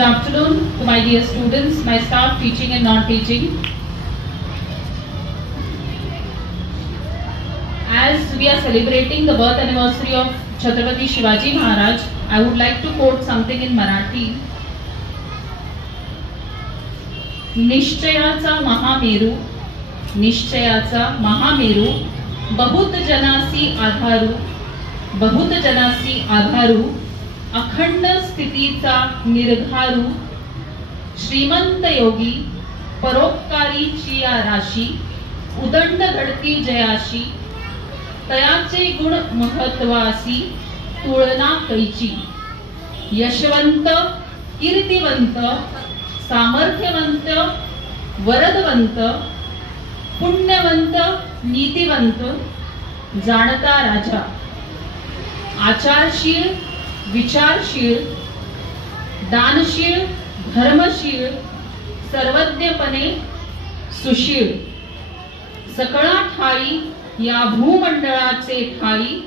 Good afternoon to my dear students, my staff teaching and non-teaching. As we are celebrating the birth anniversary of Chhatrapati Shivaji Maharaj, I would like to quote something in Marathi. निश्चयाचा Mahameru, निश्चयाचा Mahameru, बहुत जनासी आधारू, अखंड स्थितीचा निर्धारू, श्रीमंत योगी, परोपकारीची राशी, उदंड घडती जयाशी, तयाचे गुण महत्वासी, तुलना कैची, यशवंत, कीर्तिवंत, सामर्थ्यवंत, वरदवंत, पुण्यवंत, नीतिवंत, जाणता राजा, आचारशील, विचारशील, दानशील, धर्मशील, सर्वज्ञपणे सुशील, सकळा ठाई या भूमंडळाचे ठाई,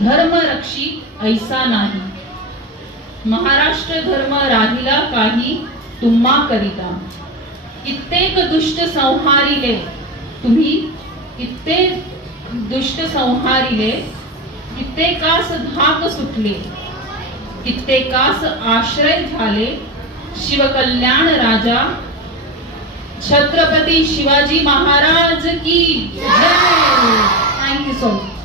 धर्मरक्षी ऐसा नाही, महाराष्ट्र धर्म राहिला काही तुम्हा करिता, कित्येक दुष्ट संहारिले तुम्ही, कित्येक दुष्ट संहारिले, कित्येकास धाक सुटले, कित्येकास आश्रय झाले, शिवकल्याण राजा छत्रपती शिवाजी महाराज की जय. Thank you so much.